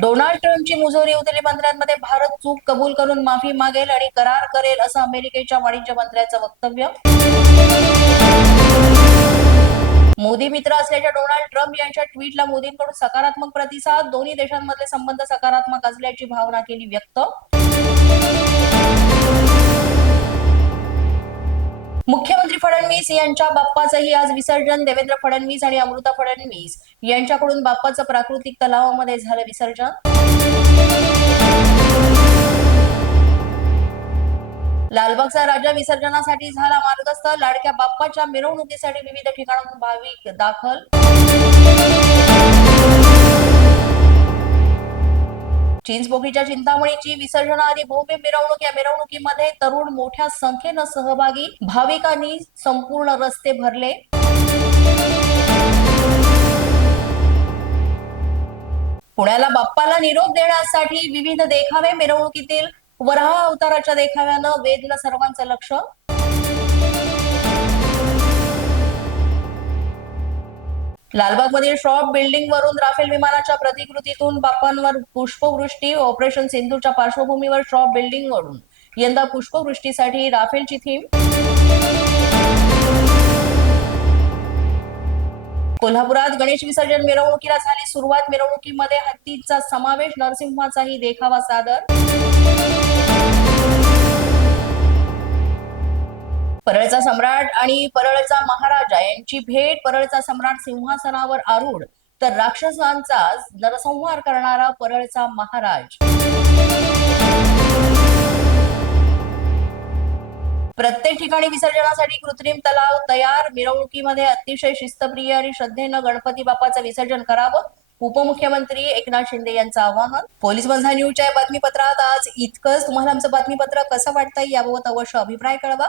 Donald ट्रम्पची मुजोरी उतरली मंत्र्यांमध्ये. भारत चूक कबूल करून माफी मागेल आणि करार करेल असं अमेरिकेच्या वाणिज्य मंत्र्याचं वक्तव्य. मोदी मित्र असल्याच्या डोनाल्ड ट्रम्प यांच्या ट्विटला मोदींकडून सकारात्मक प्रतिसाद. दोन्ही देशांमधले संबंध सकारात्मक असल्याची भावना केली व्यक्त. फडणवीस यांच्या बाप्पाचंही आज विसर्जन देवेंद्र फडणवीस आणि अमृता फडणवीस यांच्याकडून बाप्पाचं प्राकृतिक तलावामध्ये झालं विसर्जन. लालबागचा राजा विसर्जनासाठी झाला मार्गस्थ लाडक्या बाप्पाच्या मिरवणुकीसाठी विविध ठिकाणाहून भाविक दाखल. चिंचपोखरीच्या चिंतामणीची विसर्जनाआधी भव्य मिरवणूक या मिरवणुकीमध्ये तरुण मोठ्या संख्येनं सहभागी. भाविकांनी संपूर्ण रस्ते भरले. पुण्याला बाप्पाला निरोप देण्यासाठी विविध देखावे मिरवणुकीतील वराह अवताराच्या देखाव्यानं वेधलं सर्वांचं लक्ष. लालबागमधील शॉप बिल्डिंग वरून राफेल विमानाच्या प्रतिकृतीतून बाप्पांवर पुष्पवृष्टी ऑपरेशन सिंधूच्या पार्श्वभूमीवर शॉप बिल्डिंग वरून. यंदा पुष्पवृष्टीसाठी राफेलची थीम? कोल्हापुरात गणेश विसर्जन मिरवणुकीला झाली सुरुवात. मिरवणुकीमध्ये हत्तीचा समावेश नरसिंहाचाही देखावा सादर. सम्राट आणि परळचा महाराजा यांची भेट परळचा सम्राट सिंहासनावर आरूढ. तर राक्षसांचा नरसंहार करणारा परळचा महाराज. प्रत्येक ठिकाणी विसर्जनासाठी कृत्रिम तलाव तयार. मिरवणुकीमध्ये अतिशय शिस्तप्रिय आणि श्रद्धेनं गणपती बाप्पाचं विसर्जन करावं. उपमुख्यमंत्री एकनाथ शिंदे यांचं आवाहन. पोलीस बंधा न्यूजच्या बातमीपत्रात आज इतकंच. तुम्हाला आमचं बातमीपत्र कसं वाटतंय याबाबत अवश्य अभिप्राय कळवा.